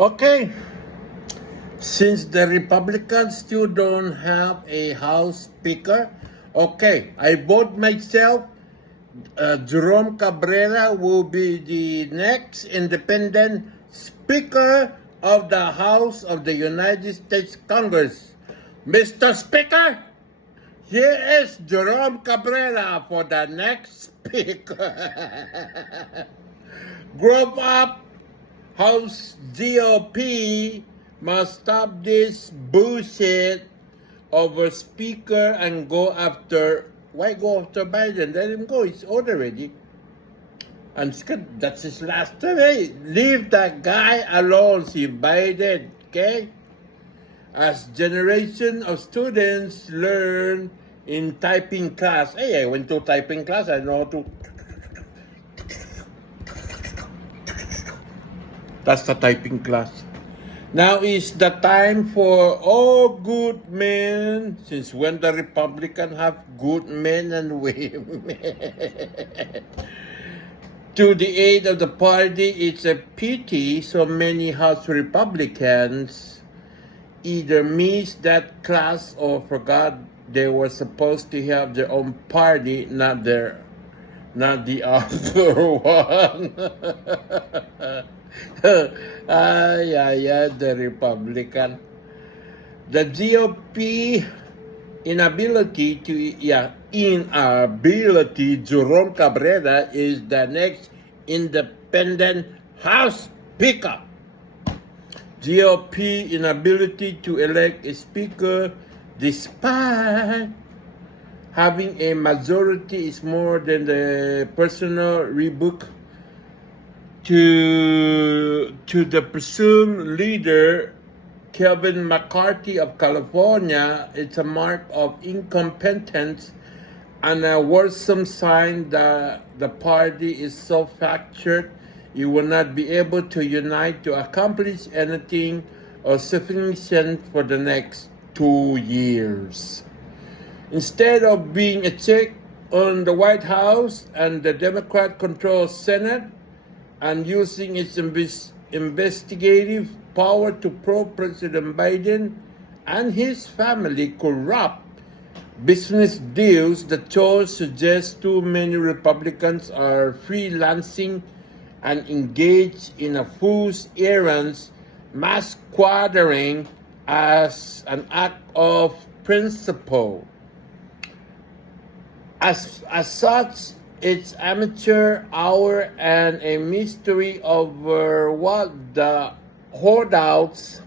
Okay, since the Republicans still don't have a House Speaker, okay, I vote myself. Jerome Cabrera will be the next independent Speaker of the House of the United States Congress. Mr. Speaker, here is Jerome Cabrera for the next Speaker. Grow up, House GOP must stop this bullshit over Speaker and go after. Why go after Biden? Let him go. He's old already. And that's his last term. Hey, leave that guy alone, see Biden, okay? As generation of students learn in typing class. Hey, I went to typing class. I know how to. That's the typing class. Now is the time for all good men, since when the Republican have good men and women, to the aid of the party. It's a pity so many House Republicans either missed that class or forgot they were supposed to have their own party, not the other one. The Republican. The GOP inability, Jerome Cabrera is the next independent House Speaker. GOP inability to elect a speaker despite having a majority is more than the personal rebuke to the presumed leader, Kevin McCarthy of California. It's a mark of incompetence and a worrisome sign that the party is so fractured it will not be able to unite to accomplish anything or sufficient for the next 2 years. Instead of being a check on the White House and the Democrat-controlled Senate and using its investigative power to probe President Biden and his family corrupt business deals, the choice suggests too many Republicans are freelancing and engaged in a fool's errands, masquerading as an act of principle. As such, it's amateur hour and a mystery over what the holdouts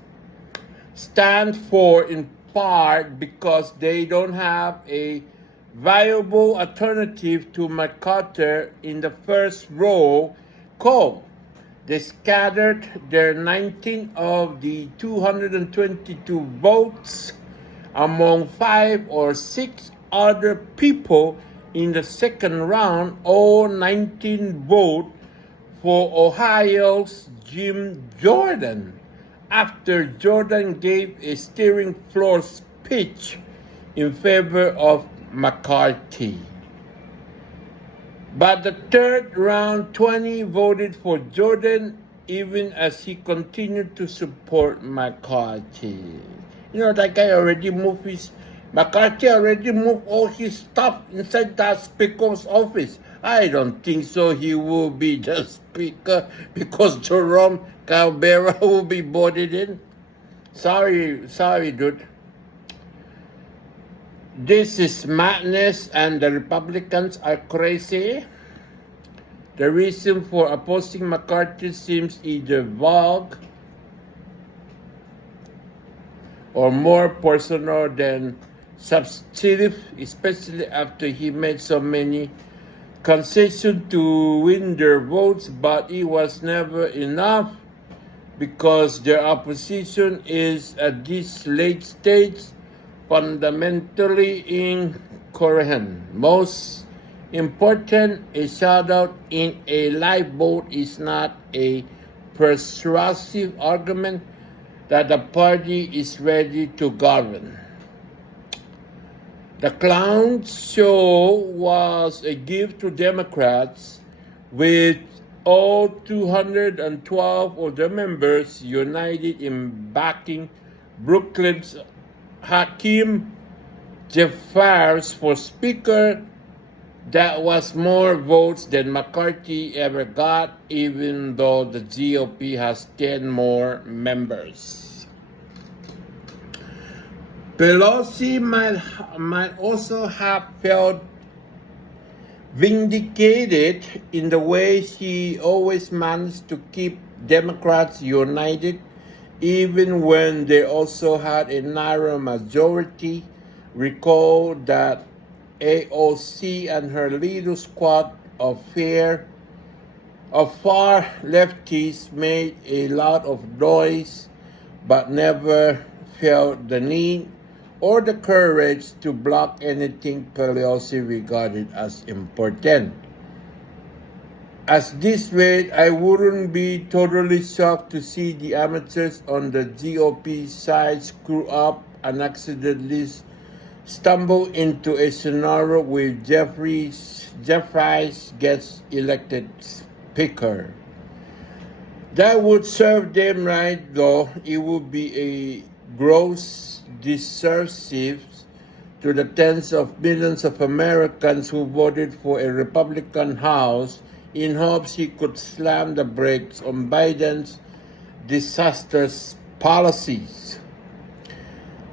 stand for, in part because they don't have a viable alternative to McCarthy in the first row. They scattered their 19 of the 222 votes among 5 or 6 other people in the second round. All 19 vote for Ohio's Jim Jordan after Jordan gave a steering floor speech in favor of McCarthy. But the third round, 20 voted for Jordan even as he continued to support McCarthy. That guy already moved McCarthy already moved all his stuff inside that speaker's office. I don't think so he will be the speaker because Jerome Cabrera will be voted in. Sorry, dude. This is madness and the Republicans are crazy. The reason for opposing McCarthy seems either vague or more personal than substantive, especially after he made so many concessions to win their votes, but it was never enough because their opposition is at this late stage fundamentally incoherent. Most important, a shout out in a live vote is not a persuasive argument that the party is ready to govern. The clown show was a gift to Democrats, with all 212 of the members united in backing Brooklyn's Hakeem Jeffers for Speaker. That was more votes than McCarthy ever got, even though the GOP has 10 more members. Pelosi might also have felt vindicated in the way she always managed to keep Democrats united, even when they also had a narrow majority. Recall that AOC and her little squad of far leftists made a lot of noise, but never felt the need or the courage to block anything Pelosi regarded as important. As this way, I wouldn't be totally shocked to see the amateurs on the GOP side screw up and accidentally stumble into a scenario where Jeffries gets elected Speaker. That would serve them right, though it would be a gross disservice to the tens of millions of Americans who voted for a Republican House in hopes he could slam the brakes on Biden's disastrous policies.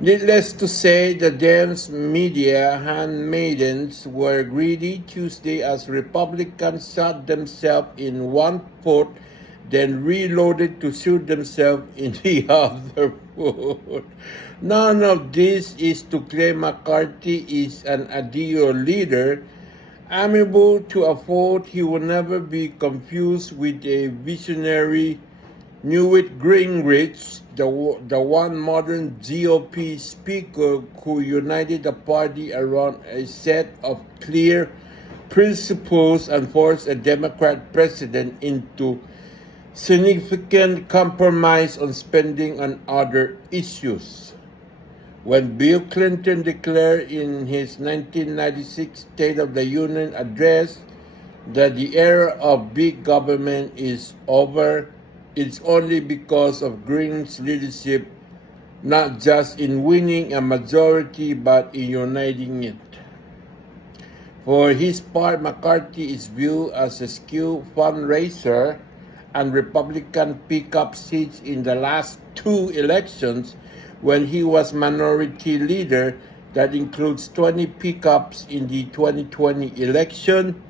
Needless to say, the Dems media handmaidens were greedy Tuesday as Republicans shot themselves in one foot, then reloaded to shoot themselves in the other foot. None of this is to claim McCarthy is an ideal leader. Amiable to a fault, he will never be confused with a visionary Newt Gingrich, the one modern GOP speaker who united the party around a set of clear principles and forced a Democrat president into significant compromise on spending and other issues. When Bill Clinton declared in his 1996 State of the Union address that the era of big government is over, it's only because of Green's leadership, not just in winning a majority, but in uniting it. For his part, McCarthy is viewed as a skilled fundraiser, and Republican picked up seats in the last two elections when he was minority leader. That includes 20 pickups in the 2020 election,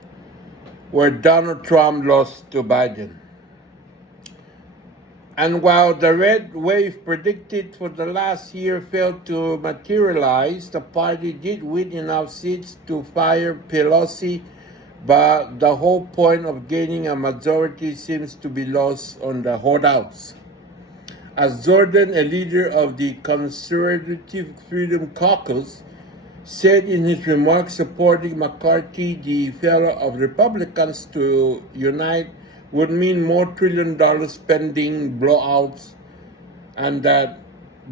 where Donald Trump lost to Biden. And while the red wave predicted for the last year failed to materialize, the party did win enough seats to fire Pelosi, but the whole point of gaining a majority seems to be lost on the holdouts. As Jordan, a leader of the Conservative Freedom Caucus, said in his remarks supporting McCarthy, the failure of Republicans to unite would mean more trillion-dollar spending blowouts, and that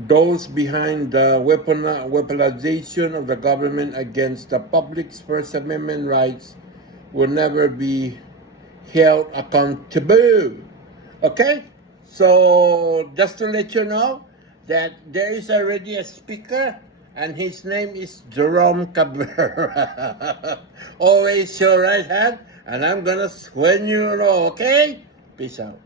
those behind the weaponization of the government against the public's First Amendment rights will never be held accountable. Okay? So, just to let you know that there is already a speaker, and his name is Jerome Cabrera. Always your right hand, and I'm gonna when you know, okay? Peace out.